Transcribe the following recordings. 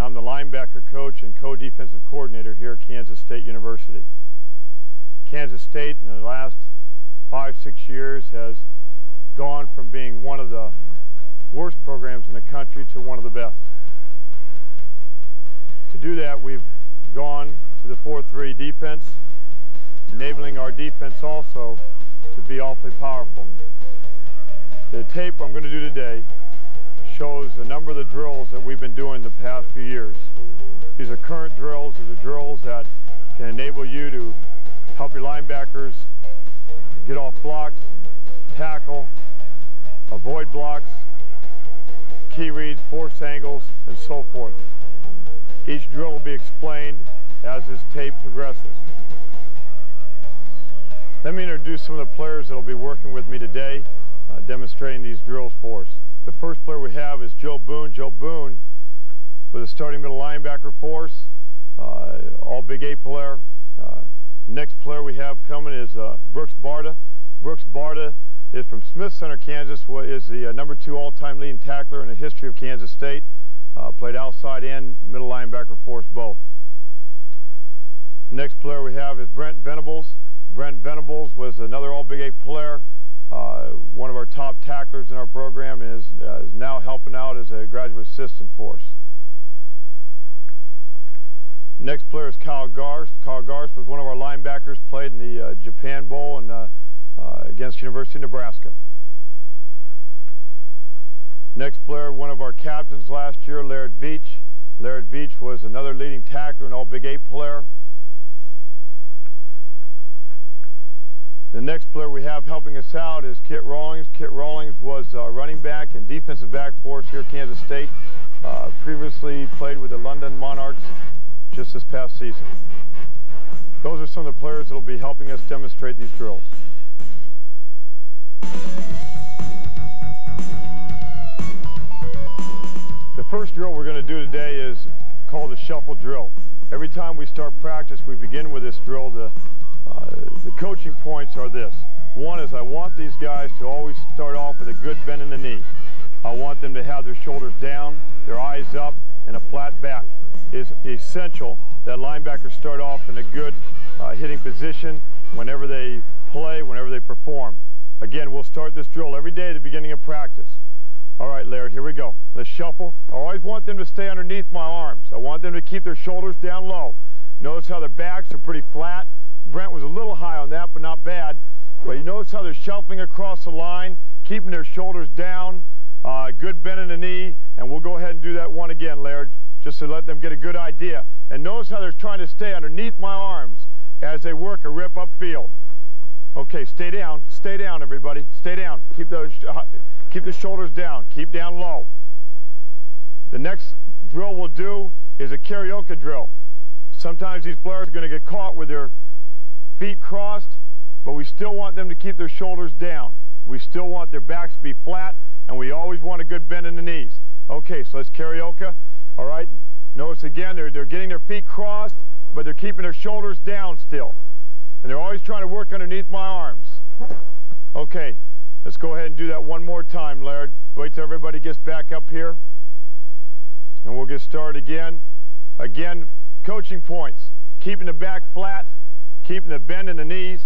and I'm the linebacker coach and co-defensive coordinator here at Kansas State University. Kansas State in the last 5-6 years has gone from being one of the worst programs in the country to one of the best. To do that, we've gone to the 4-3 defense, enabling our defense also to be awfully powerful. The tape I'm going to do today shows a number of the drills that we've been doing the past few years. These are current drills. These are drills that can enable you to help your linebackers get off blocks, tackle, avoid blocks, key reads, force angles, and so forth. Each drill will be explained as this tape progresses. Let me introduce some of the players that will be working with me today, demonstrating these drills for us. The first player we have is Joe Boone. Joe Boone was a starting middle linebacker for us, all Big 8 player. Next player we have coming is Brooks Barta. Brooks Barta is from Smith Center, Kansas, is the number 2 all-time leading tackler in the history of Kansas State. Played outside and middle linebacker for us both. Next player we have is Brent Venables. Brent Venables was another all Big 8 player, one of our top tacklers in our program, and is now helping out as a graduate assistant for us. Next player is Kyle Garst. Kyle Garst was one of our linebackers, played in the Japan Bowl and against University of Nebraska. Next player, one of our captains last year, Laird Veach. Laird Veach was another leading tackler and all Big 8 player. The next player we have helping us out is Kit Rawlings. Kit Rawlings was running back and defensive back for us here at Kansas State. Previously played with the London Monarchs just this past season. Those are some of the players that will be helping us demonstrate these drills. The first drill we're going to do today is called the shuffle drill. Every time we start practice, we begin with this drill. The coaching points are this. One is I want these guys to always start off with a good bend in the knee. I want them to have their shoulders down, their eyes up, and a flat back. It's essential that linebackers start off in a good hitting position whenever they play, whenever they perform. Again, we'll start this drill every day at the beginning of practice. All right, Laird, here we go. Let's shuffle. I always want them to stay underneath my arms. I want them to keep their shoulders down low. Notice how their backs are pretty flat. Brent was a little high on that, but not bad. But you notice how they're shuffling across the line, keeping their shoulders down, good bend in the knee, and we'll go ahead and do that one again, Laird, just to let them get a good idea. And notice how they're trying to stay underneath my arms as they work a rip upfield. Okay, stay down, everybody. Stay down. Keep the shoulders down. Keep down low. The next drill we'll do is a karaoke drill. Sometimes these players are going to get caught with their feet crossed, but we still want them to keep their shoulders down. We still want their backs to be flat, and we always want a good bend in the knees. Okay, so let's karaoke. All right, notice again, they're getting their feet crossed, but they're keeping their shoulders down still. And they're always trying to work underneath my arms. Okay, let's go ahead and do that one more time, Laird. Wait till everybody gets back up here, and we'll get started again. Again, coaching points. Keeping the back flat, keeping the bend in the knees,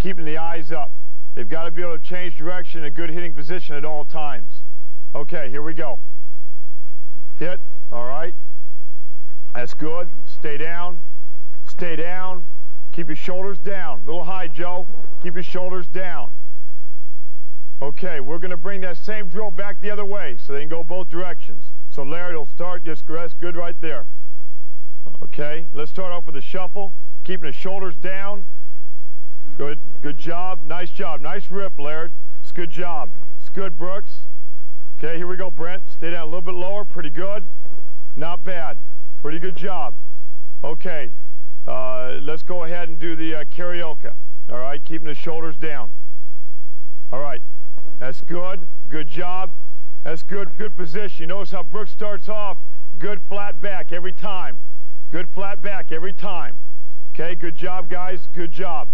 keeping the eyes up. They've got to be able to change direction in a good hitting position at all times. Okay, here we go. Hit, all right. That's good. Stay down. Stay down. Keep your shoulders down. A little high, Joe. Keep your shoulders down. Okay, we're going to bring that same drill back the other way so they can go both directions. So Laird will start, just rest good right there. Okay, let's start off with a shuffle. Keeping the shoulders down. Good job. Nice job. Nice rip, Laird. It's good job. It's good, Brooks. Okay, here we go, Brent. Stay down a little bit lower. Pretty good. Not bad. Pretty good job. Okay, let's go ahead and do the karaoke. All right, keeping the shoulders down. All right, that's good. Good job. That's good. Good position. You notice how Brooks starts off. Good flat back every time. Good flat back every time. Okay, good job, guys. Good job.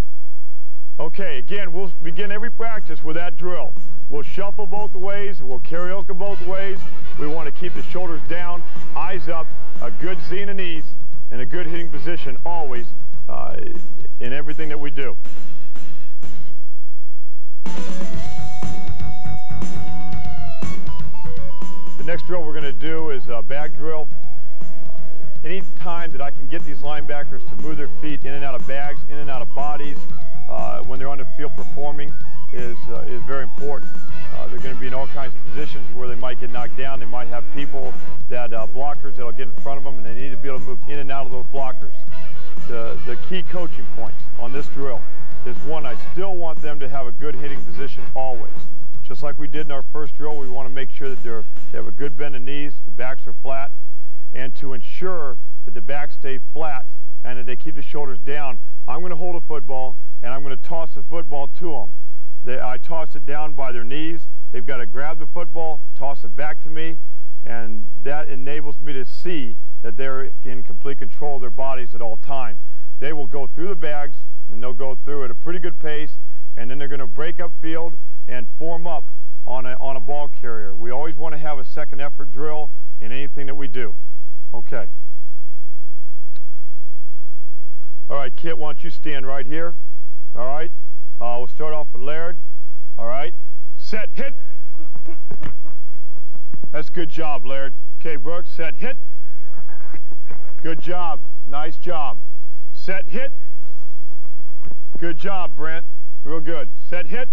Okay, again, we'll begin every practice with that drill. We'll shuffle both ways, we'll karaoke both ways. We want to keep the shoulders down, eyes up, a good Z and a knees, and a good hitting position always in everything that we do. The next drill we're going to do is a bag drill. Any time that I can get these linebackers to move their feet in and out of bags, in and out of bodies, when they're on the field performing is very important. They're going to be in all kinds of positions where they might get knocked down. They might have people that blockers that'll get in front of them, and they need to be able to move in and out of those blockers. The key coaching points on this drill is, one, I still want them to have a good hitting position always. Just like we did in our first drill, we want to make sure that they have a good bend of knees, the backs are flat, and to ensure that the backs stay flat and that they keep the shoulders down, I'm going to hold a football and I'm going to toss the football to them. I toss it down by their knees. They've got to grab the football, toss it back to me, and that enables me to see that they're in complete control of their bodies at all time. They will go through the bags, and they'll go through at a pretty good pace, and then they're going to break up field and form up on a ball carrier. We always want to have a second effort drill in anything that we do. Okay. All right, Kit, why don't you stand right here? All right. We'll start off with Laird. All right. Set, hit. That's a good job, Laird. Okay, Brooks, set, hit. Good job. Nice job. Set, hit. Good job, Brent. Real good. Set, hit.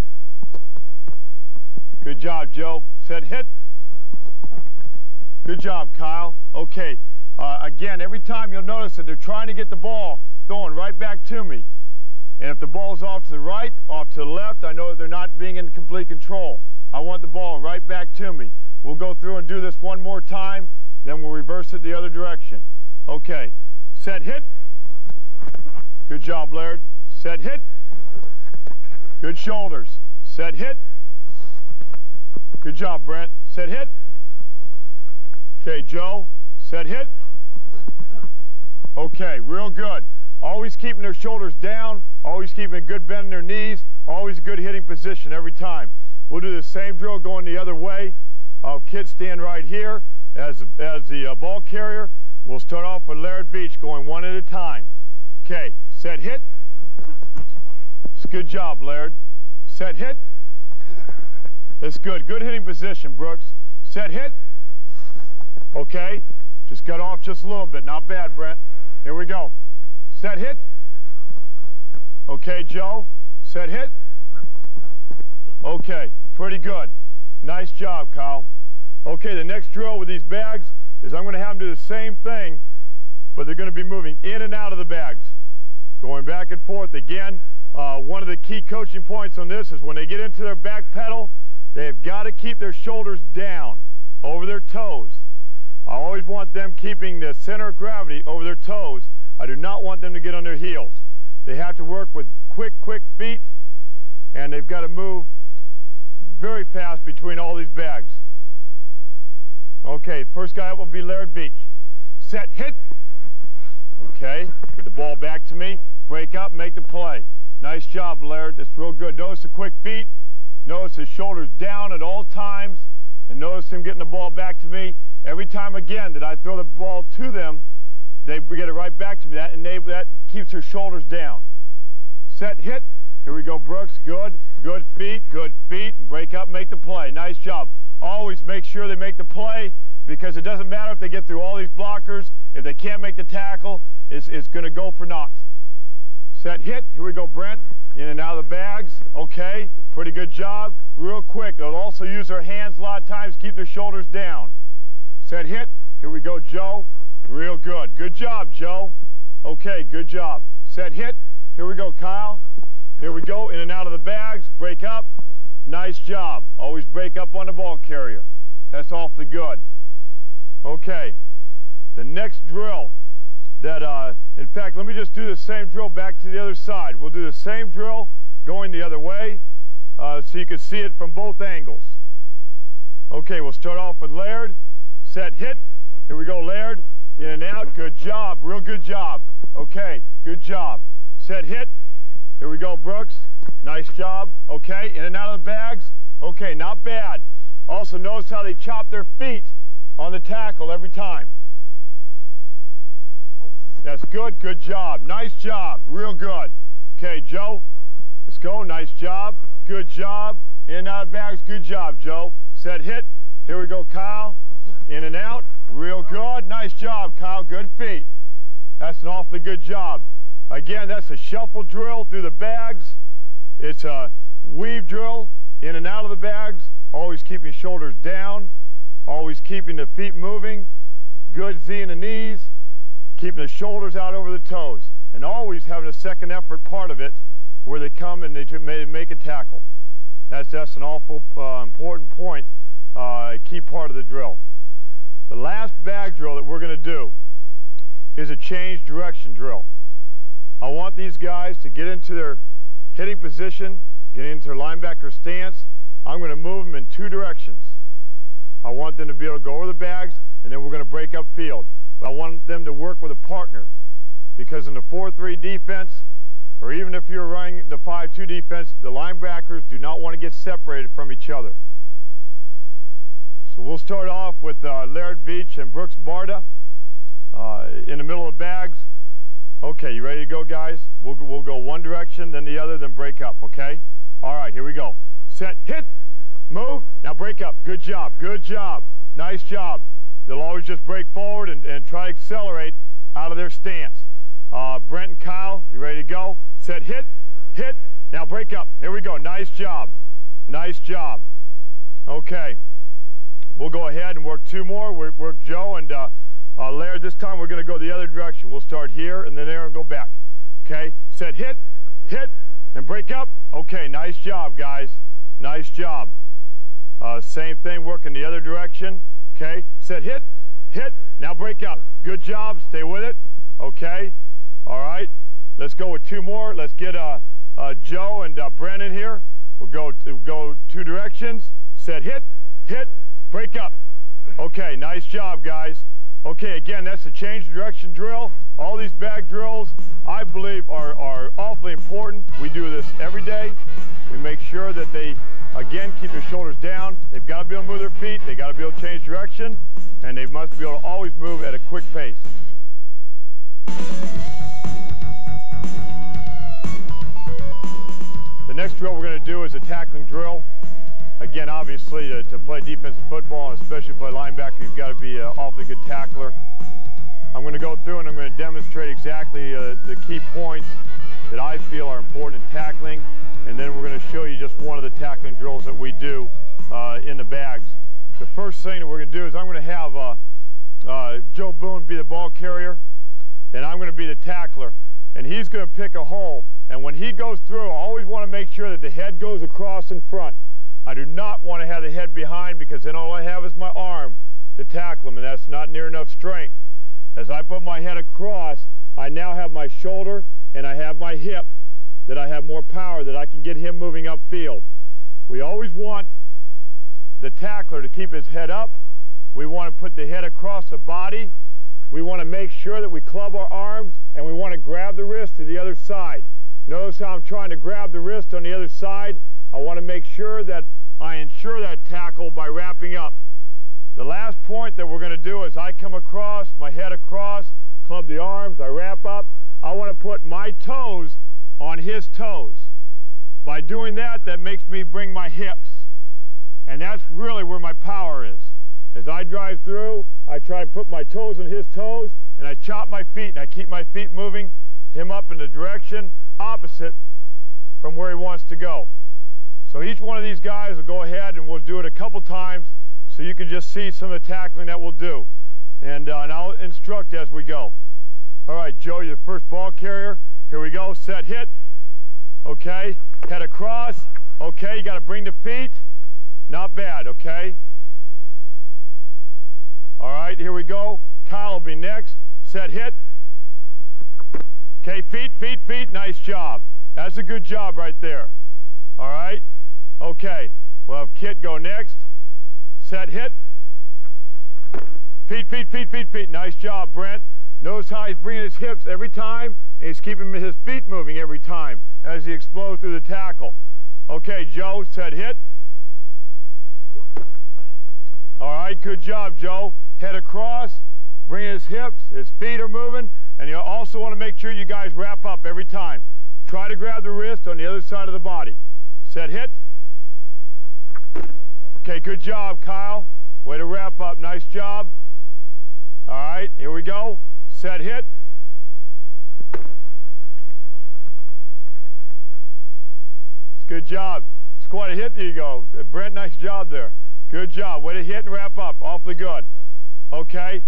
Good job, Joe. Set, hit. Good job, Kyle. Okay. Again, every time you'll notice that they're trying to get the ball throwing right back to me. And if the ball's off to the right, off to the left, I know that they're not being in complete control. I want the ball right back to me. We'll go through and do this one more time, then we'll reverse it the other direction. Okay. Set, hit. Good job, Laird. Set, hit. Good shoulders. Set, hit. Good job, Brent. Set, hit. Okay, Joe. Set, hit. Okay, real good. Always keeping their shoulders down, always keeping a good bend in their knees, always a good hitting position every time. We'll do the same drill going the other way. Kids stand right here as the ball carrier. We'll start off with Laird Beach going one at a time. Okay, set, hit. It's good job, Laird. Set, hit. That's good. Good hitting position, Brooks. Set, hit. Okay, just got off just a little bit. Not bad, Brent. Here we go. Set, hit. Okay, Joe. Set, hit. Okay, pretty good. Nice job, Kyle. Okay, the next drill with these bags is I'm going to have them do the same thing, but they're going to be moving in and out of the bags. Going back and forth again. One of the key coaching points on this is when they get into their back pedal, they've got to keep their shoulders down over their toes. I always want them keeping the center of gravity over their toes. I do not want them to get on their heels. They have to work with quick feet, and they've got to move very fast between all these bags. Okay, first guy up will be Laird Beach. Set, hit. Okay, get the ball back to me, break up, make the play. Nice job, Laird. That's real good. Notice the quick feet. Notice his shoulders down at all times, and notice him getting the ball back to me. Every time again that I throw the ball to them, they get it right back to me. That keeps their shoulders down. Set, hit. Here we go, Brooks. Good. Good feet. And break up, make the play. Nice job. Always make sure they make the play, because it doesn't matter if they get through all these blockers. If they can't make the tackle, it's going to go for naught. Set, hit. Here we go, Brent. In and out of the bags. Okay. Pretty good job. Real quick. They'll also use their hands a lot of times, keep their shoulders down. Set, hit. Here we go, Joe. Real good. Good job, Joe. Okay, good job. Set, hit. Here we go, Kyle. Here we go, in and out of the bags. Break up. Nice job. Always break up on the ball carrier. That's awfully good. Okay. The next drill that, in fact, let me just do the same drill back to the other side. We'll do the same drill going the other way so you can see it from both angles. Okay, we'll start off with Laird. Set, hit. Here we go, Laird. In and out. Good job. Real good job. Okay, good job. Set, hit. Here we go, Brooks. Nice job. Okay, in and out of the bags. Okay, not bad. Also notice how they chop their feet on the tackle every time. That's good. Good job. Nice job. Real good. Okay, Joe. Let's go. Nice job. Good job. In and out of bags. Good job, Joe. Set, hit. Here we go, Kyle. In and out. Real good. Nice job, Kyle. Good feet. That's an awfully good job. Again, that's a shuffle drill through the bags. It's a weave drill in and out of the bags. Always keeping shoulders down. Always keeping the feet moving. Good Z in the knees. Keeping the shoulders out over the toes. And always having a second effort part of it where they come and they make a tackle. That's an awful important point, key part of the drill. The last bag drill that we're going to do is a change direction drill. I want these guys to get into their hitting position, get into their linebacker stance. I'm going to move them in two directions. I want them to be able to go over the bags, and then we're going to break up field. But I want them to work with a partner, because in the 4-3 defense, or even if you're running the 5-2 defense, the linebackers do not want to get separated from each other. So we'll start off with Leavitt and Brooks Barda in the middle of the bags. Okay, you ready to go, guys? We'll go one direction, then the other, then break up, okay? All right, here we go. Set, hit, move, now break up. Good job, good job, nice job. They'll always just break forward and try to accelerate out of their stance. Brent and Kyle, you ready to go? Set, hit, hit, now break up. Here we go, nice job, nice job. Okay, we'll go ahead and work two more. Work Joe and Laird. This time we're going to go the other direction. We'll start here and then there and go back. Okay, set, hit, hit, and break up. Okay, nice job, guys. Nice job. Same thing, working the other direction. Okay, set, hit, hit, now break up. Good job, stay with it. Okay, all right. Let's go with two more. Let's get Joe and Brandon here. We'll go two directions. Set, hit, hit, break up. Okay, nice job, guys. Okay, again, that's a change direction drill. All these bag drills, I believe, are awfully important. We do this every day. We make sure that they, again, keep their shoulders down. They've got to be able to move their feet. They've got to be able to change direction. And they must be able to always move at a quick pace. The next drill we're going to do is a tackling drill. Again, obviously, to play defensive football, and especially play linebacker, you've got to be an awfully good tackler. I'm going to go through and I'm going to demonstrate exactly the key points that I feel are important in tackling, and then we're going to show you just one of the tackling drills that we do in the bags. The first thing that we're going to do is I'm going to have Joe Boone be the ball carrier, and I'm going to be the tackler, and he's going to pick a hole, and when he goes through, I always want to make sure that the head goes across in front. I do not want to have the head behind, because then all I have is my arm to tackle him, and that's not near enough strength. As I put my head across, I now have my shoulder and I have my hip, that I have more power, that I can get him moving upfield. We always want the tackler to keep his head up. We want to put the head across the body. We want to make sure that we club our arms, and we want to grab the wrist to the other side. Notice how I'm trying to grab the wrist on the other side. I want to make sure that I ensure that tackle by wrapping up. The last point that we're going to do is I come across, my head across, club the arms, I wrap up. I want to put my toes on his toes. By doing that, that makes me bring my hips. And that's really where my power is. As I drive through, I try to put my toes on his toes, and I chop my feet, and I keep my feet moving him up in the direction opposite from where he wants to go. So each one of these guys will go ahead and we'll do it a couple times so you can just see some of the tackling that we'll do. And I'll instruct as we go. All right, Joe, you're the first ball carrier. Here we go, set, hit. Okay, head across. Okay, you got to bring the feet. Not bad, okay? All right, here we go. Kyle will be next. Set, hit. Okay, feet, feet, feet. Nice job. That's a good job right there. All right. Okay, we'll have Kit go next. Set, hit. Feet, feet, feet, feet, feet. Nice job, Brent. Notice how he's bringing his hips every time, and he's keeping his feet moving every time as he explodes through the tackle. Okay, Joe, set, hit. All right, good job, Joe. Head across, bring his hips, his feet are moving, and you also want to make sure you guys wrap up every time. Try to grab the wrist on the other side of the body. Set, hit. Okay, good job, Kyle. Way to wrap up, nice job. All right, here we go. Set, hit. It's good job. It's quite a hit. There you go. Brent, nice job there. Good job. Way to hit and wrap up. Awfully good. Okay,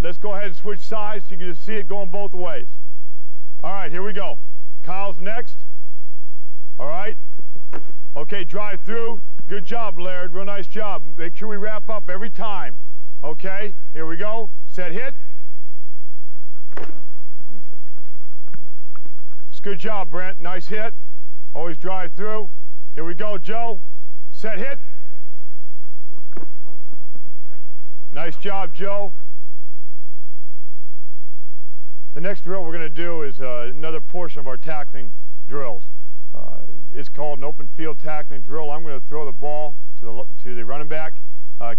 let's go ahead and switch sides so you can just see it going both ways. All right, here we go. Kyle's next. All right. Okay, drive through. Good job, Laird. Real nice job. Make sure we wrap up every time. Okay, here we go. Set, hit. It's good job, Brent. Nice hit. Always drive through. Here we go, Joe. Set, hit. Nice job, Joe. The next drill we're going to do is another portion of our tackling drills. It's called an open field tackling drill. I'm going to throw the ball to the running back.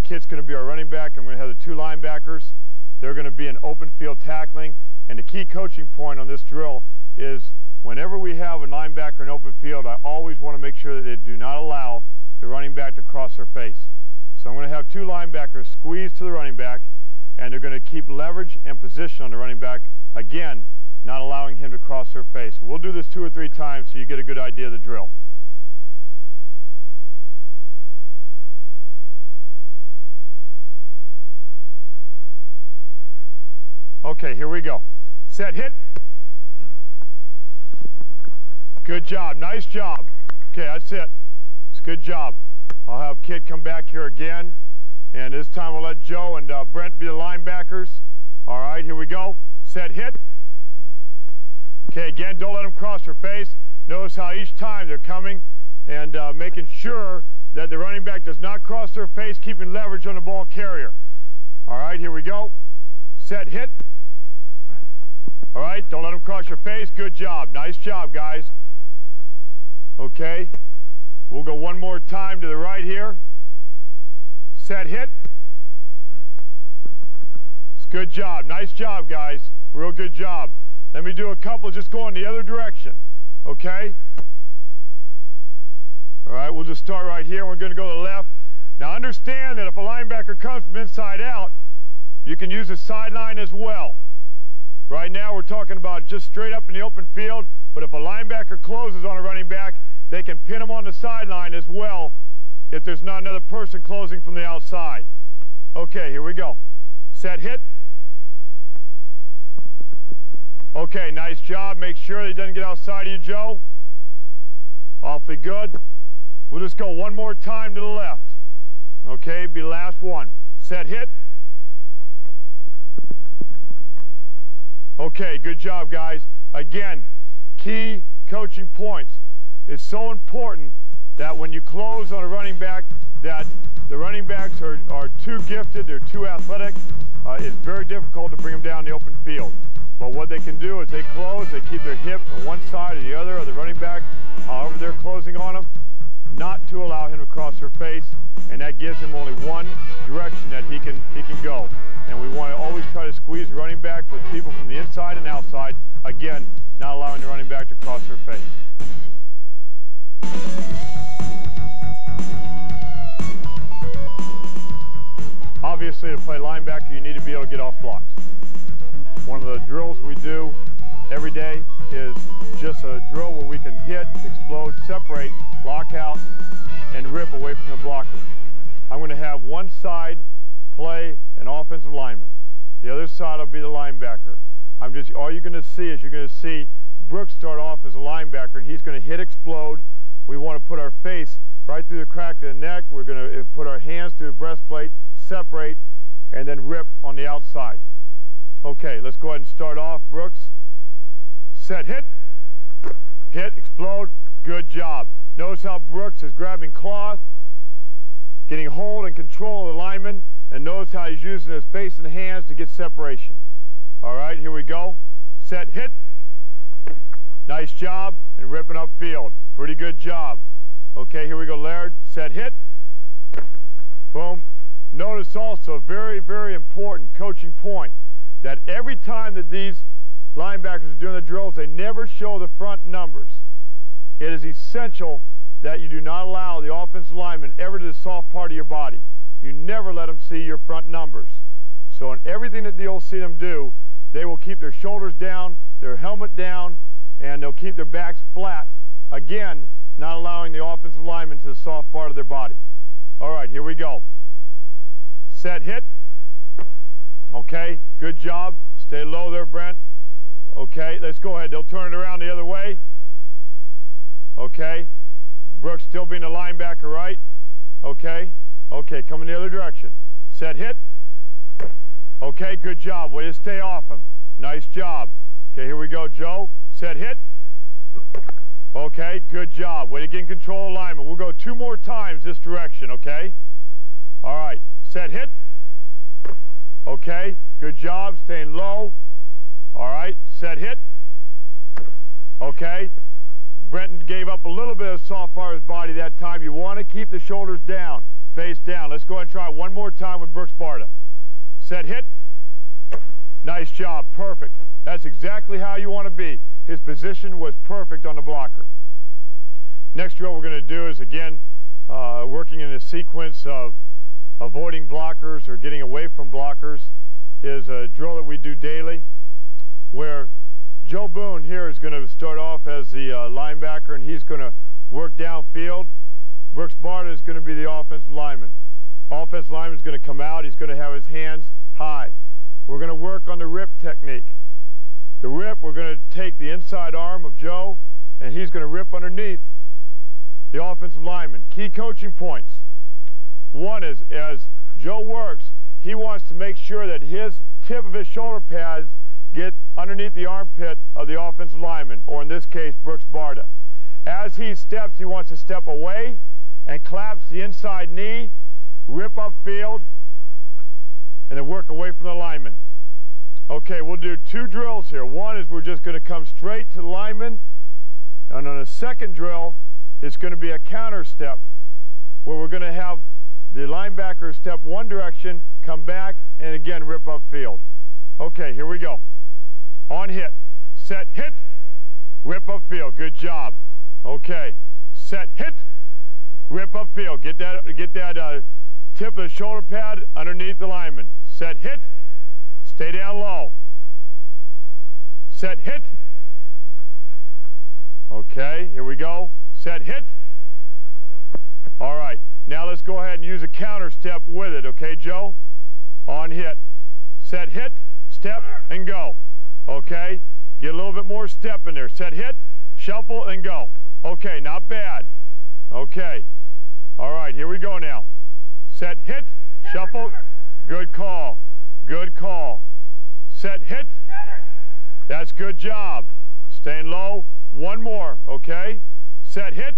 Kit's going to be our running back. I'm going to have the two linebackers. They're going to be in open field tackling. And the key coaching point on this drill is whenever we have a linebacker in open field, I always want to make sure that they do not allow the running back to cross their face. So I'm going to have two linebackers squeeze to the running back, and they're going to keep leverage and position on the running back, again, not allowing him to cross their face. We'll do this 2 or 3 times so you get a good idea of the drill. Okay, here we go. Set, hit. Good job, nice job. Okay, that's it. It's a good job. I'll have Kid come back here again, and this time we'll let Joe and Brent be the linebackers. All right, here we go. Set, hit. Okay, again, don't let them cross their face. Notice how each time they're coming and making sure that the running back does not cross their face, keeping leverage on the ball carrier. All right, here we go. Set, hit. All right, don't let them cross your face. Good job. Nice job, guys. Okay, we'll go one more time to the right here. Set, hit. It's good job. Nice job, guys. Real good job. Let me do a couple just going the other direction. Okay? All right, we'll just start right here. We're going to go to the left. Now understand that if a linebacker comes from inside out, you can use the sideline as well. Right now we're talking about just straight up in the open field, but if a linebacker closes on a running back, they can pin him on the sideline as well if there's not another person closing from the outside. Okay, here we go. Set, hit. Okay, nice job. Make sure he doesn't get outside of you, Joe. Awfully good. We'll just go one more time to the left. Okay, be the last one. Set, hit. Okay, good job, guys. Again, key coaching points. It's so important that when you close on a running back, that the running backs are too gifted, they're too athletic. It's very difficult to bring them down the open field. But what they can do is they close, they keep their hips on one side or the other of the running back, however they're closing on them, not to allow him to cross their face, and that gives him only one direction that he can go. And we want to always try to squeeze the running back with people from the inside and outside, again, not allowing the running back to cross their face. Obviously, to play linebacker, you need to be able to get off blocks. One of the drills we do every day is just a drill where we can hit, explode, separate, lock out, and rip away from the blocker. I'm going to have one side play an offensive lineman. The other side will be the linebacker. All you're going to see is you're going to see Brooks start off as a linebacker, and he's going to hit, explode. We want to put our face right through the crack of the neck. We're going to put our hands through the breastplate, separate, and then rip on the outside. Okay, let's go ahead and start off. Brooks, set, hit, hit, explode, good job. Notice how Brooks is grabbing cloth, getting hold and control of the lineman, and notice how he's using his face and hands to get separation. All right, here we go. Set, hit. Nice job, and ripping upfield. Pretty good job. Okay, here we go, Laird. Set, hit. Boom. Notice also a very, very important coaching point that every time that these linebackers are doing the drills, they never show the front numbers. It is essential that you do not allow the offensive lineman ever to the soft part of your body. You never let them see your front numbers. So in everything that you'll see them do, they will keep their shoulders down, their helmet down, and they'll keep their backs flat. Again, not allowing the offensive lineman to the soft part of their body. All right, here we go. Set, hit. Okay, good job. Stay low there, Brent. Okay, let's go ahead. They'll turn it around the other way. Okay. Brooks still being a linebacker, right? Okay. Okay, coming the other direction. Set, hit. Okay, good job. Way to stay off him. Nice job. Okay, here we go, Joe. Set, hit. Okay, good job. Way to get in control of alignment. We'll go 2 more times this direction, okay? All right, set, hit. Okay, good job. Staying low. All right, set, hit. Okay. Brenton gave up a little bit of soft part of his body that time. You want to keep the shoulders down, face down. Let's go ahead and try one more time with Brooks Barta. Set, hit. Nice job, perfect. That's exactly how you want to be. His position was perfect on the blocker. Next drill we're going to do is, again, working in a sequence of avoiding blockers or getting away from blockers, is a drill that we do daily where Joe Boone here is going to start off as the linebacker, and he's going to work downfield. Brooks Barta is going to be the offensive lineman. Offensive lineman is going to come out. He's going to have his hands high. We're going to work on the rip technique. The rip, we're going to take the inside arm of Joe, and he's going to rip underneath the offensive lineman. Key coaching points. One is, as Joe works, he wants to make sure that his tip of his shoulder pads get underneath the armpit of the offensive lineman, or in this case, Brooks Barta. As he steps, he wants to step away and collapse the inside knee, rip upfield, and then work away from the lineman. Okay, we'll do 2 drills here. One is we're just going to come straight to the lineman, and on the second drill, it's going to be a counter step, where we're going to have the linebacker step one direction, come back, and again rip upfield. Okay, here we go. On hit. Set, hit. Rip upfield. Good job. Okay. Set, hit. Rip upfield. Get that tip of the shoulder pad underneath the lineman. Set, hit. Stay down low. Set, hit. Okay, here we go. Set, hit. All right. Now let's go ahead and use a counter step with it. Okay, Joe? On hit. Set, hit. Step, and go. Okay, get a little bit more step in there. Set, hit, shuffle, and go. Okay, not bad. Okay, all right, here we go now. Set, hit, shuffle, good call, good call. Set, hit, that's good job. Staying low, one more, okay? Set, hit.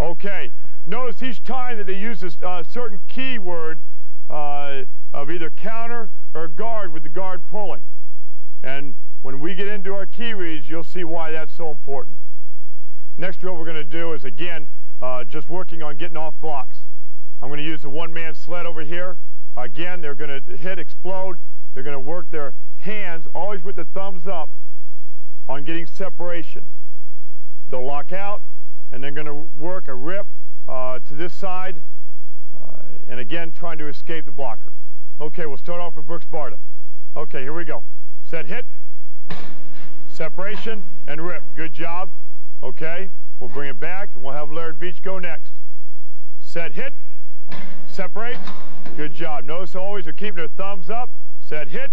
Okay, notice each time that they use this certain keyword of either counter or guard with the guard pulling. And when we get into our key reads, you'll see why that's so important. Next drill we're going to do is, again, just working on getting off blocks. I'm going to use the one-man sled over here. Again, they're going to hit, explode. They're going to work their hands, always with the thumbs up, on getting separation. They'll lock out, and they're going to work a rip to this side, and again, trying to escape the blocker. Okay, we'll start off with Brooks Barta. Okay, here we go. Set, hit, separation, and rip. Good job. Okay, we'll bring it back, and we'll have Laird Beach go next. Set, hit, separate. Good job. Notice always they're keeping their thumbs up. Set, hit.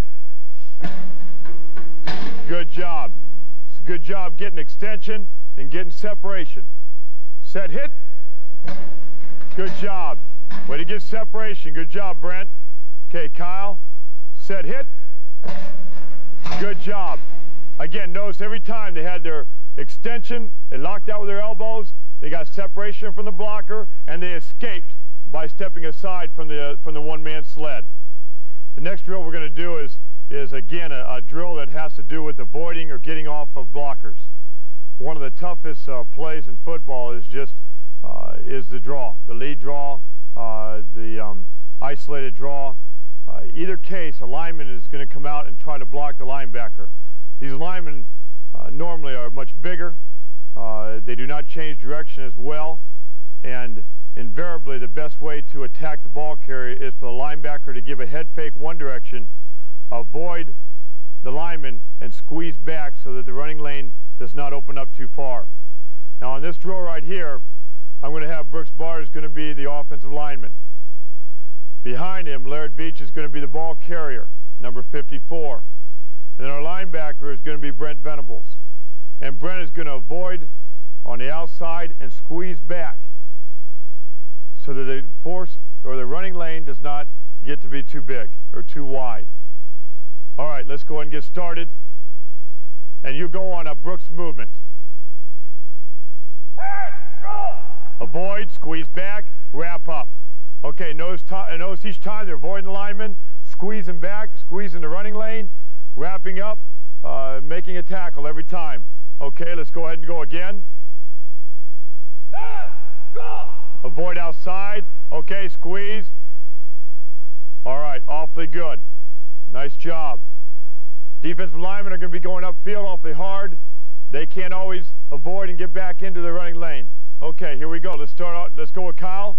Good job. It's a good job getting extension and getting separation. Set, hit. Good job. Way to get separation. Good job, Brent. Okay, Kyle. Set, hit. Good job. Again, notice every time they had their extension, they locked out with their elbows, they got separation from the blocker, and they escaped by stepping aside from the one-man sled. The next drill we're going to do is is again a drill that has to do with avoiding or getting off of blockers. One of the toughest plays in football is just the draw, the lead draw, the isolated draw. Either case, a lineman is going to come out and try to block the linebacker. These linemen normally are much bigger. They do not change direction as well, and invariably the best way to attack the ball carrier is for the linebacker to give a head fake one direction, avoid the lineman, and squeeze back so that the running lane does not open up too far. Now on this drill right here, I'm going to have Brooks Bard is going to be the offensive lineman. Behind him, Leavitt is going to be the ball carrier, number 54. And then our linebacker is going to be Brent Venables. And Brent is going to avoid on the outside and squeeze back so that the force or the running lane does not get to be too big or too wide. All right, let's go ahead and get started. And you go on a Brooks movement. Avoid, squeeze back, wrap up. Okay, notice each time they're avoiding the lineman, squeezing back, squeezing the running lane, wrapping up, making a tackle every time. Okay, let's go ahead and go again. Avoid outside. Okay, squeeze. All right, awfully good. Nice job. Defensive linemen are going to be going upfield awfully hard. They can't always avoid and get back into the running lane. Okay, here we go. Let's start out. Let's go with Kyle.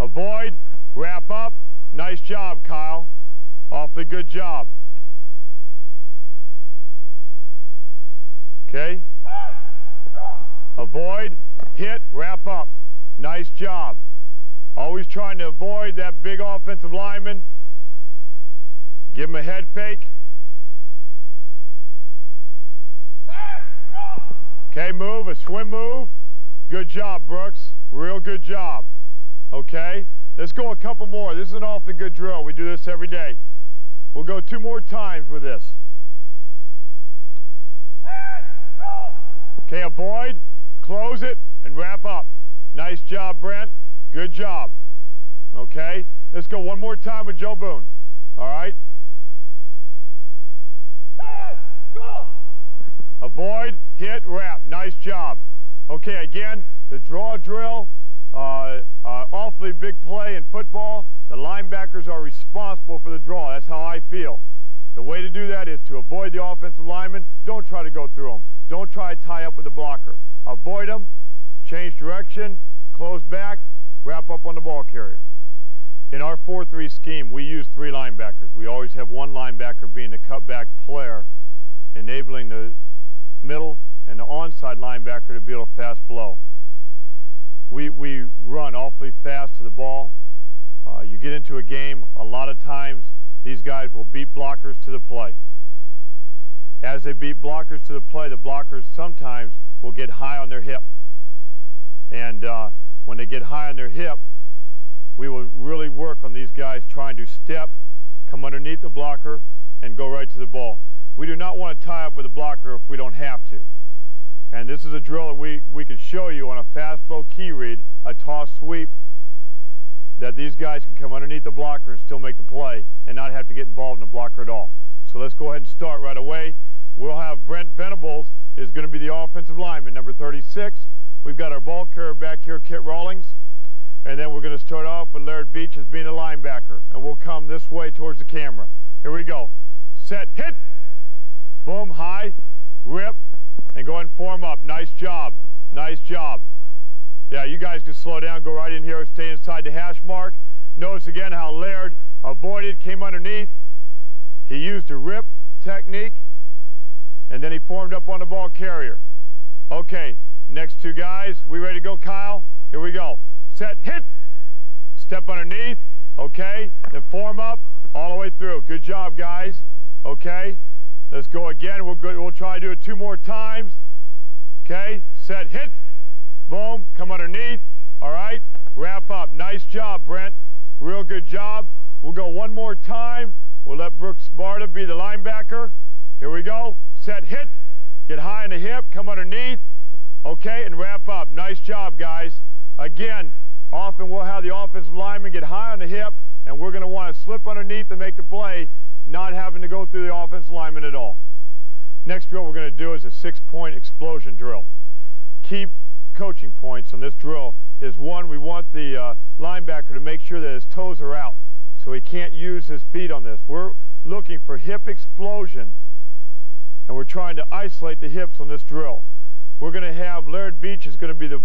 Avoid, wrap up. Nice job, Kyle. Awfully good job. Okay. Avoid, hit, wrap up. Nice job. Always trying to avoid that big offensive lineman. Give him a head fake. Okay, move, a swim move. Good job, Brooks. Real good job. Okay, let's go a couple more. This is an awfully good drill. We do this every day. We'll go 2 more times with this. Okay, avoid, close it, and wrap up. Nice job, Brent. Good job. Okay, let's go 1 more time with Joe Boone. All right. Avoid, hit, wrap. Nice job. Okay, again, the draw drill, awfully big play in football. The linebackers are responsible for the draw. That's how I feel. The way to do that is to avoid the offensive lineman. Don't try to go through them. Don't try to tie up with the blocker. Avoid them, change direction, close back, wrap up on the ball carrier. In our 4-3 scheme, we use 3 linebackers. We always have 1 linebacker being the cutback player, enabling the middle and the onside linebacker to be able to fast flow. We run awfully fast to the ball. You get into a game, a lot of times these guys will beat blockers to the play. As they beat blockers to the play, the blockers sometimes will get high on their hip. And when they get high on their hip, we will really work on these guys trying to step, come underneath the blocker, and go right to the ball. We do not want to tie up with a blocker if we don't have to. And this is a drill that we can show you on a fast flow key read, a toss sweep, that these guys can come underneath the blocker and still make the play and not have to get involved in the blocker at all. So let's go ahead and start right away. We'll have Brent Venables is going to be the offensive lineman, number 36. We've got our ball carrier back here, Kit Rawlings. And then we're going to start off with Leavitt as being a linebacker. And we'll come this way towards the camera. Here we go. Set, hit. Boom, high, rip, and go ahead and form up. Nice job. Nice job. Yeah, you guys can slow down, go right in here, stay inside the hash mark. Notice again how Laird avoided, came underneath. He used a rip technique, and then he formed up on the ball carrier. Okay, next 2 guys. We ready to go, Kyle? Here we go. Set, hit. Step underneath. Okay, then form up all the way through. Good job, guys. Okay. Let's go again. We'll try to do it 2 more times. Okay, set, hit. Boom, come underneath. All right, wrap up. Nice job, Brent. Real good job. We'll go 1 more time. We'll let Brooks Barta be the linebacker. Here we go. Set, hit. Get high in the hip, come underneath. Okay, and wrap up. Nice job, guys. Again, often we'll have the offensive lineman get high on the hip, and we're going to want to slip underneath and make the play, not having to go through the offensive lineman at all. Next drill we're going to do is a 6-point explosion drill. Key coaching points on this drill is, one, we want the linebacker to make sure that his toes are out, so he can't use his feet on this. We're looking for hip explosion, and we're trying to isolate the hips on this drill. We're going to have Laird Beach is going to be the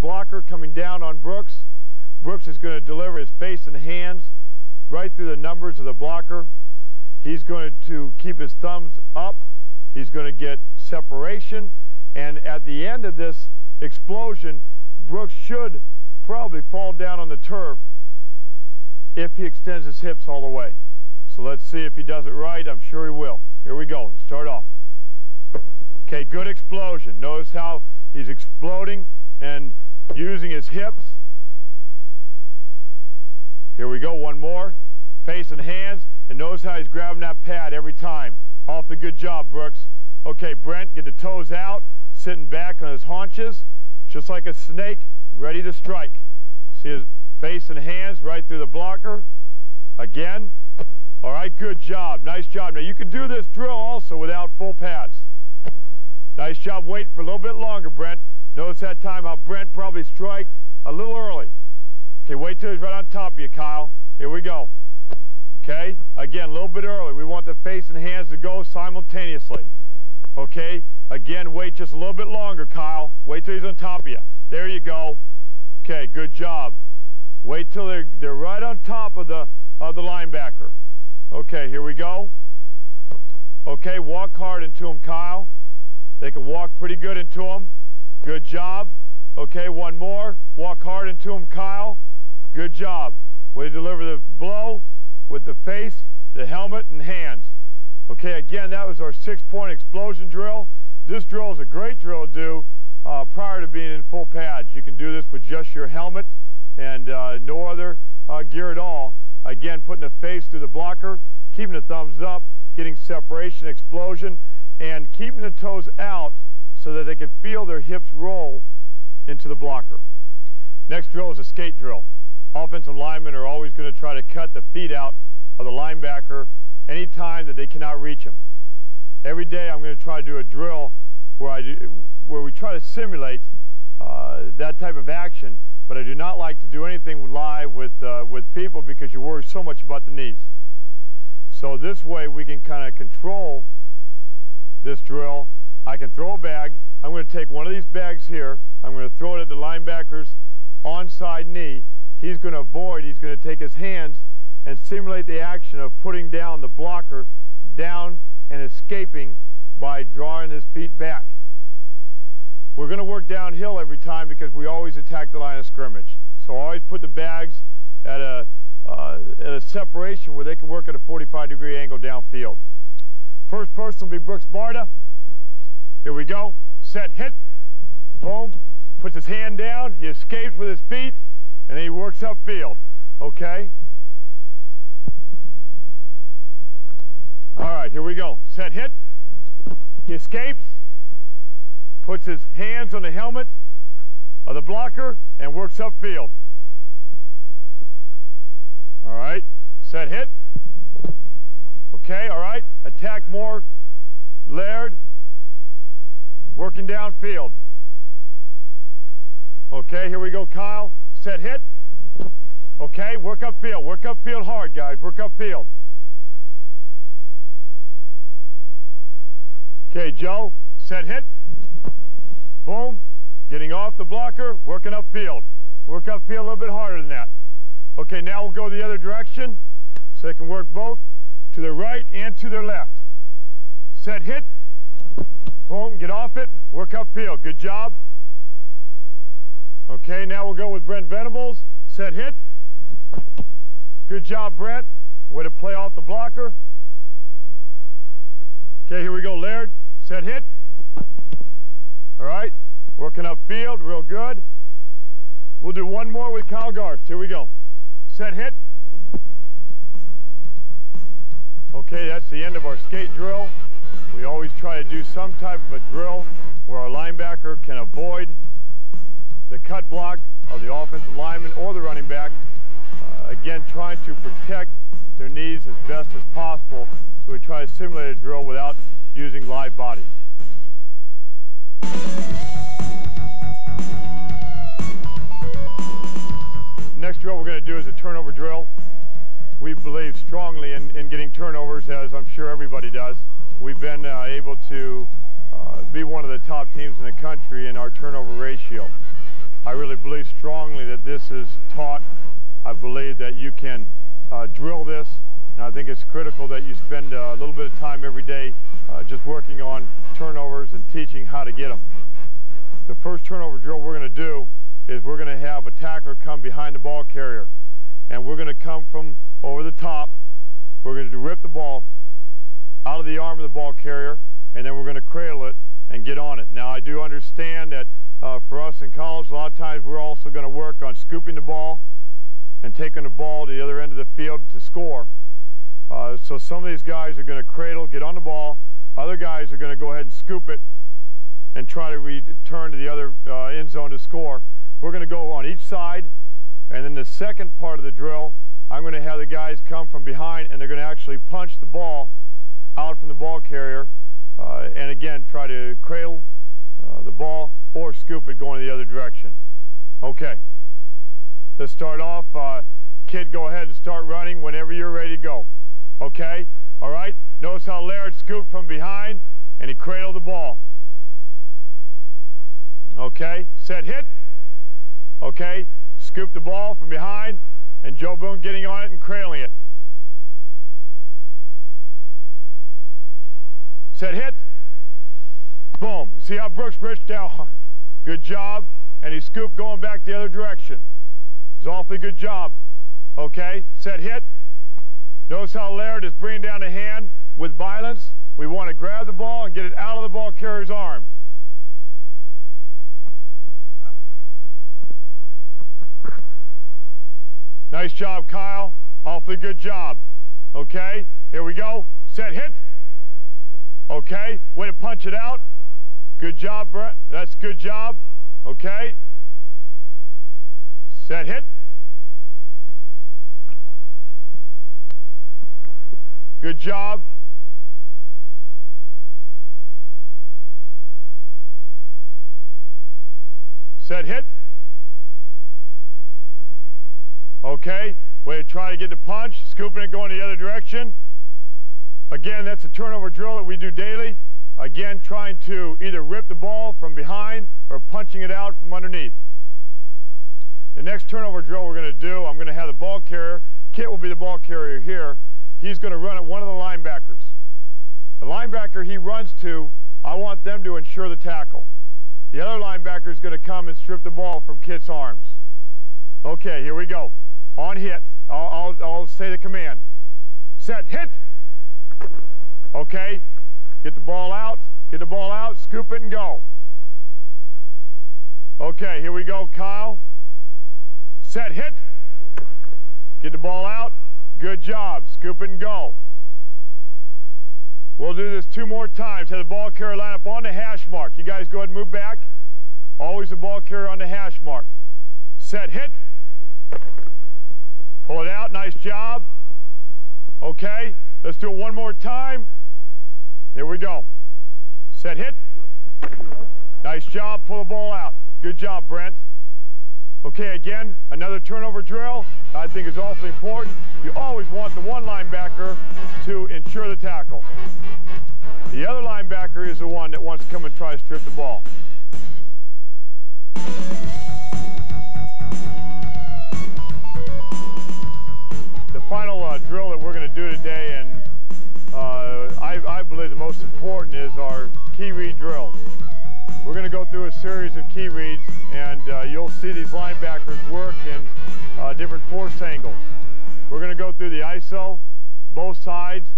blocker coming down on Brooks. Brooks is going to deliver his face and hands right through the numbers of the blocker. He's going to keep his thumbs up. He's going to get separation, and at the end of this explosion, Brooks should probably fall down on the turf if he extends his hips all the way. So let's see if he does it right. I'm sure he will. Here we go. Start off. Okay, good explosion. Notice how he's exploding and using his hips. Here we go, one more. Face and hands, and notice how he's grabbing that pad every time. Awfully good job, Brooks. Okay, Brent, get the toes out, sitting back on his haunches, just like a snake, ready to strike. See his face and hands right through the blocker. Again. All right, good job. Nice job. Now, you can do this drill also without full pads. Nice job. Wait for a little bit longer, Brent. Notice that time how Brent probably strike a little early. Okay, wait till he's right on top of you, Kyle. Here we go. Okay, again, a little bit early. We want the face and hands to go simultaneously. Okay, again, wait just a little bit longer, Kyle. Wait till he's on top of you. There you go. Okay, good job. Wait till they're right on top of the linebacker. Okay, here we go. Okay, walk hard into him, Kyle. They can walk pretty good into him. Good job. Okay, one more. Walk hard into him, Kyle. Good job. Way to deliver the blow with the face, the helmet, and hands. Okay, again, that was our 6-point explosion drill. This drill is a great drill to do prior to being in full pads. You can do this with just your helmet and no other gear at all. Again, putting the face through the blocker, keeping the thumbs up, getting separation, explosion, and keeping the toes out so that they can feel their hips roll into the blocker. Next drill is a skate drill. Offensive linemen are always going to try to cut the feet out of the linebacker anytime that they cannot reach him. Every day I'm going to try to do a drill where we try to simulate that type of action, but I do not like to do anything live with people because you worry so much about the knees. So this way we can kind of control this drill. I can throw a bag. I'm going to take one of these bags here. I'm going to throw it at the linebacker's onside knee. He's going to avoid. He's going to take his hands and simulate the action of putting down the blocker down and escaping by drawing his feet back. We're going to work downhill every time because we always attack the line of scrimmage. So always put the bags at a separation where they can work at a 45-degree angle downfield. First person will be Brooks Barta. Here we go. Set, hit. Boom. Puts his hand down. He escapes with his feet, and then he works upfield. Okay? All right, here we go. Set, hit. He escapes. Puts his hands on the helmet of the blocker and works upfield. All right. Set, hit. Okay, all right. Attack more. Laird. Working downfield. Okay, here we go, Kyle. Set, hit. Okay, work upfield. Work upfield hard, guys. Work upfield. Okay, Joe. Set, hit. Boom. Getting off the blocker, working upfield. Work upfield a little bit harder than that. Okay, now we'll go the other direction so they can work both to their right and to their left. Set, hit. Boom, get off it, work upfield. Good job. Okay, now we'll go with Brent Venables. Set, hit. Good job, Brent. Way to play off the blocker. Okay, here we go, Laird. Set, hit. All right, working upfield, real good. We'll do one more with Kyle Garst. Here we go. Set, hit. Okay, that's the end of our skate drill. We always try to do some type of a drill where our linebacker can avoid the cut block of the offensive lineman or the running back. Again, trying to protect their knees as best as possible, so we try to simulate a drill without using live bodies. Next drill we're going to do is a turnover drill. We believe strongly in getting turnovers, as I'm sure everybody does. We've been able to be one of the top teams in the country in our turnover ratio. I really believe strongly that this is taught. I believe that you can drill this, and I think it's critical that you spend a little bit of time every day just working on turnovers and teaching how to get them. The first turnover drill we're going to do is we're going to have a tackler come behind the ball carrier, and we're going to come from over the top. We're going to rip the ball out of the arm of the ball carrier, and then we're going to cradle it and get on it. Now, I do understand that for us in college, a lot of times we're also going to work on scooping the ball and taking the ball to the other end of the field to score. So some of these guys are going to cradle, get on the ball. Other guys are going to go ahead and scoop it and try to return to the other end zone to score. We're going to go on each side, and then the second part of the drill, I'm going to have the guys come from behind, and they're going to actually punch the ball out from the ball carrier, and again try to cradle the ball or scoop it going the other direction. Okay, let's start off. Kid, go ahead and start running whenever you're ready to go. Okay, all right, notice how Laird scooped from behind and he cradled the ball. Okay, set, hit. Okay, scoop the ball from behind, and Joe Boone getting on it and cradling it. Set, hit. Boom. See how Brooks reached down hard? Good job. And he scooped going back the other direction. It was awfully good job. Okay, set, hit. Notice how Laird is bringing down the hand with violence. We want to grab the ball and get it out of the ball carrier's arm. Nice job, Kyle. Awfully good job. Okay, here we go. Set, hit. Okay, way to punch it out. Good job, Brent. That's good job. Okay. Set, hit. Good job. Set, hit. Okay, way to try to get the punch, scooping it going the other direction. Again, that's a turnover drill that we do daily. Again, trying to either rip the ball from behind or punching it out from underneath. The next turnover drill we're going to do, I'm going to have the ball carrier. Kit will be the ball carrier here. He's going to run at one of the linebackers. The linebacker he runs to, I want them to ensure the tackle. The other linebacker is going to come and strip the ball from Kit's arms. Okay, here we go. On hit, I'll say the command. Set, hit. Okay, get the ball out, scoop it and go. Okay, here we go, Kyle. Set, hit. Get the ball out, good job, scoop it and go. We'll do this 2 more times. Have the ball carrier line up on the hash mark. You guys go ahead and move back. Always the ball carrier on the hash mark. Set, hit. Pull it out, nice job. Okay, let's do it 1 more time. Here we go. Set, hit. Nice job, pull the ball out. Good job, Brent. Okay, again, another turnover drill I think is awfully important. You always want the one linebacker to ensure the tackle. The other linebacker is the one that wants to come and try to strip the ball. The final drill that we're going to do today, and I believe the most important, is our key read drills. We're going to go through a series of key reads, and you'll see these linebackers work in different force angles. We're going to go through the ISO, both sides.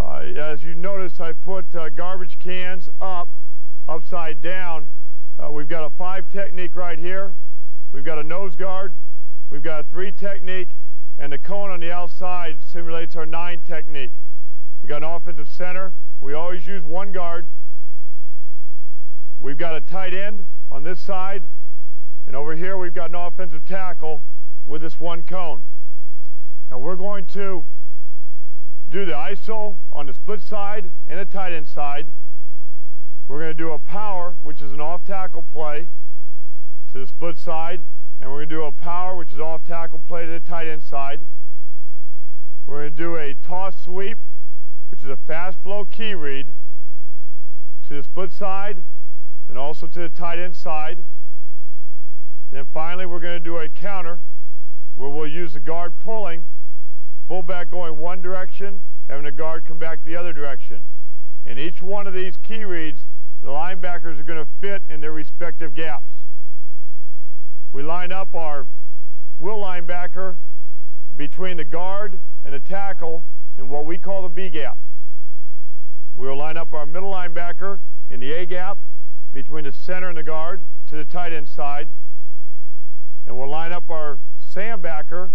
As you notice, I put garbage cans upside down. We've got a 5 technique right here. We've got a nose guard. We've got a 3 technique. And the cone on the outside simulates our 9 technique. We've got an offensive center. We always use 1 guard. We've got a tight end on this side. And over here we've got an offensive tackle with this 1 cone. Now we're going to do the ISO on the split side and the tight end side. We're going to do a power, which is an off tackle play to the split side, and we're going to do a power, which is off tackle play to the tight end side. We're going to do a toss sweep, which is a fast flow key read to the split side and also to the tight end side. And then finally we're going to do a counter where we'll use the guard pulling, fullback going one direction, having the guard come back the other direction. In each one of these key reads, the linebackers are going to fit in their respective gaps. We line up our will linebacker between the guard and the tackle in what we call the B gap. We'll line up our middle linebacker in the A gap between the center and the guard to the tight end side. And we'll line up our sandbacker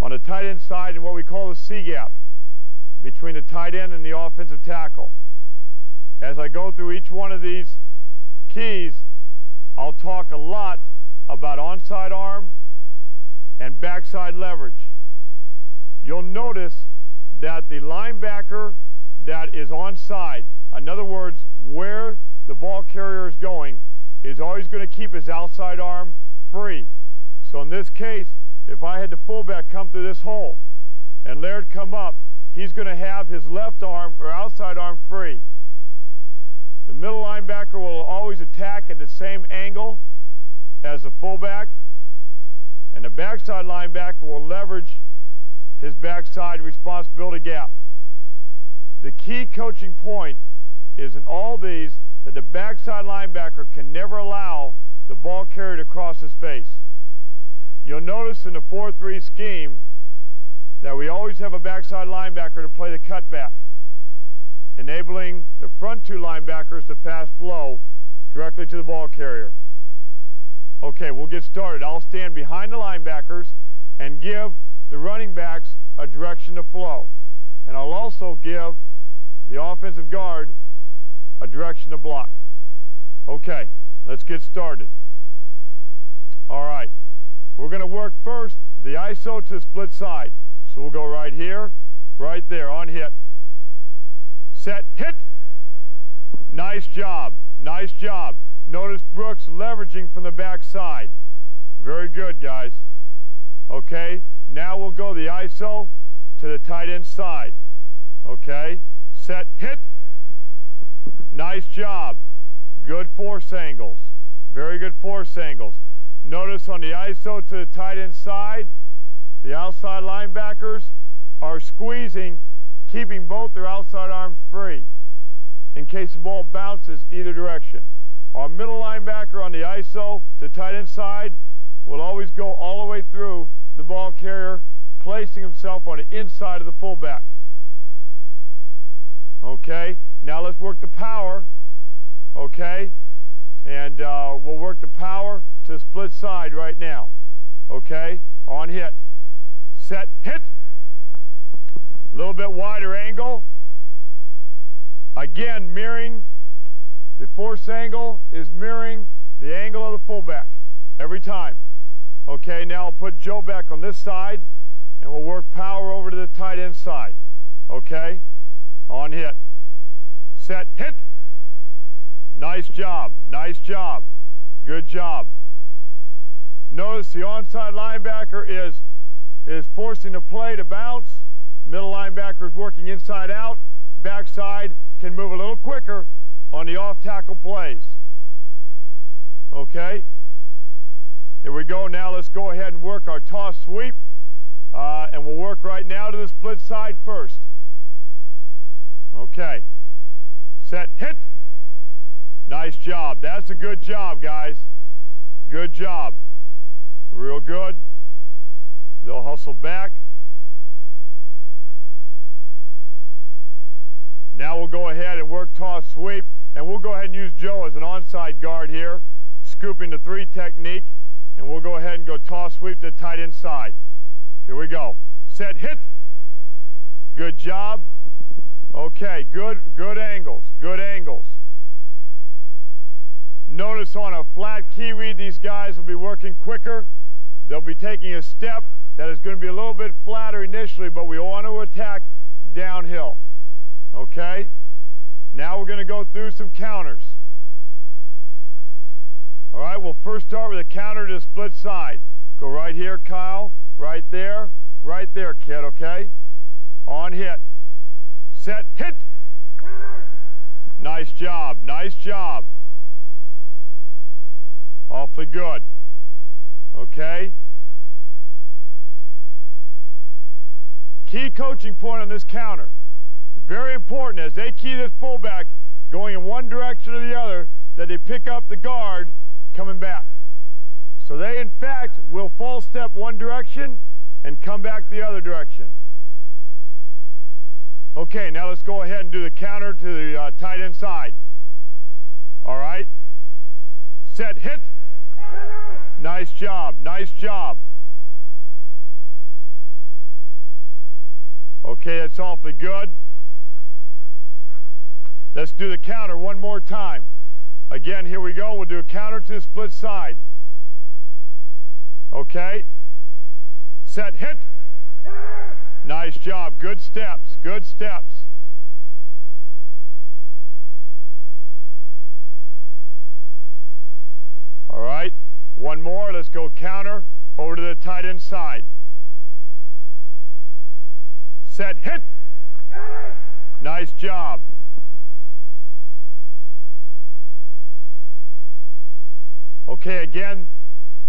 on the tight end side in what we call the C gap between the tight end and the offensive tackle. As I go through each one of these keys, I'll talk a lot about onside arm and backside leverage. You'll notice that the linebacker that is onside, in other words, where the ball carrier is going, is always going to keep his outside arm free. So in this case, if I had the fullback come through this hole and Laird come up, he's going to have his left arm or outside arm free. The middle linebacker will always attack at the same angle as the fullback, and the backside linebacker will leverage his backside responsibility gap. The key coaching point is in all these that the backside linebacker can never allow the ball carrier to cross his face. You'll notice in the 4-3 scheme that we always have a backside linebacker to play the cutback, enabling the front two linebackers to fast flow directly to the ball carrier. Okay, we'll get started. I'll stand behind the linebackers and give the running backs a direction to flow. And I'll also give the offensive guard a direction to block. Okay, let's get started. All right, we're going to work first the ISO to the split side. So we'll go right here, right there, on hit. Set, hit. Nice job, nice job. Notice Brooks leveraging from the backside. Very good, guys. Okay, now we'll go the ISO to the tight end side. Okay, set, hit. Nice job. Good force angles. Very good force angles. Notice on the ISO to the tight end side, the outside linebackers are squeezing, keeping both their outside arms free in case the ball bounces either direction. Our middle linebacker on the ISO to tight end side will always go all the way through the ball carrier, placing himself on the inside of the fullback. Okay, now let's work the power. Okay, and we'll work the power to the split side right now. Okay, on hit. Set, hit. A little bit wider angle. Again, mirroring. The force angle is mirroring the angle of the fullback every time. Okay, now I'll put Joe back on this side, and we'll work power over to the tight end side. Okay, on hit. Set, hit. Nice job, nice job. Good job. Notice the onside linebacker is forcing the play to bounce. Middle linebacker is working inside out. Backside can move a little quicker on the off tackle plays. Okay, here we go. Now let's go ahead and work our toss sweep, and we'll work right now to the split side first. Okay, set, hit. Nice job. That's a good job, guys. Good job. Real good. They'll hustle back. Now we'll go ahead and work toss sweep, and we'll go ahead and use Joe as an onside guard here, scooping the 3 technique, and we'll go ahead and go toss sweep to the tight end side. Here we go. Set, hit. Good job. Okay, good angles, good angles. Notice on a flat key read, these guys will be working quicker. They'll be taking a step that is going to be a little bit flatter initially, but we want okay? Now we're going to go through some counters. All right, we'll first start with a counter to the split side. Go right here, Kyle, right there, kid, okay? On hit. Set, hit! Nice job, nice job. Awfully good. Okay? Key coaching point on this counter. It's very important as they key this fullback going in one direction or the other that they pick up the guard coming back. So they, in fact, will false step one direction and come back the other direction. Okay, now let's go ahead and do the counter to the tight end side. All right. Set, hit. Nice job, nice job. Okay, that's awfully good. Let's do the counter one more time. Again, here we go. We'll do a counter to the split side. Okay. Set, hit. Nice job. Good steps, good steps. All right. One more. Let's go counter over to the tight end side. Set, hit. Nice job. Okay, again,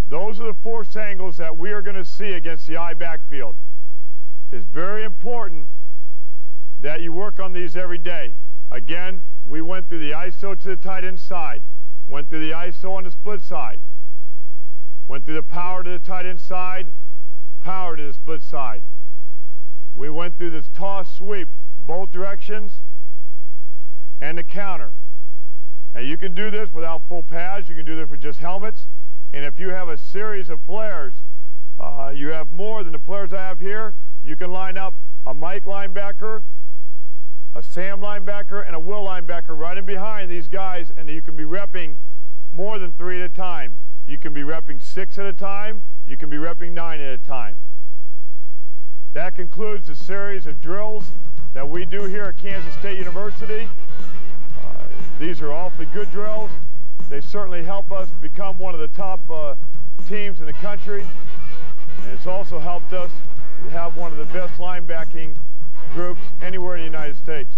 those are the force angles that we are going to see against the I backfield. It's very important that you work on these every day. Again, we went through the ISO to the tight end side, went through the ISO on the split side, went through the power to the tight end side, power to the split side. We went through this toss sweep, both directions, and the counter. Now you can do this without full pads, you can do this with just helmets, and if you have a series of players, you have more than the players I have here, you can line up a Mike linebacker, a Sam linebacker, and a Will linebacker right in behind these guys, and you can be repping more than 3 at a time. You can be repping 6 at a time, you can be repping 9 at a time. That concludes the series of drills that we do here at Kansas State University. These are awfully good drills. They certainly help us become one of the top teams in the country. And it's also helped us have one of the best linebacking groups anywhere in the United States.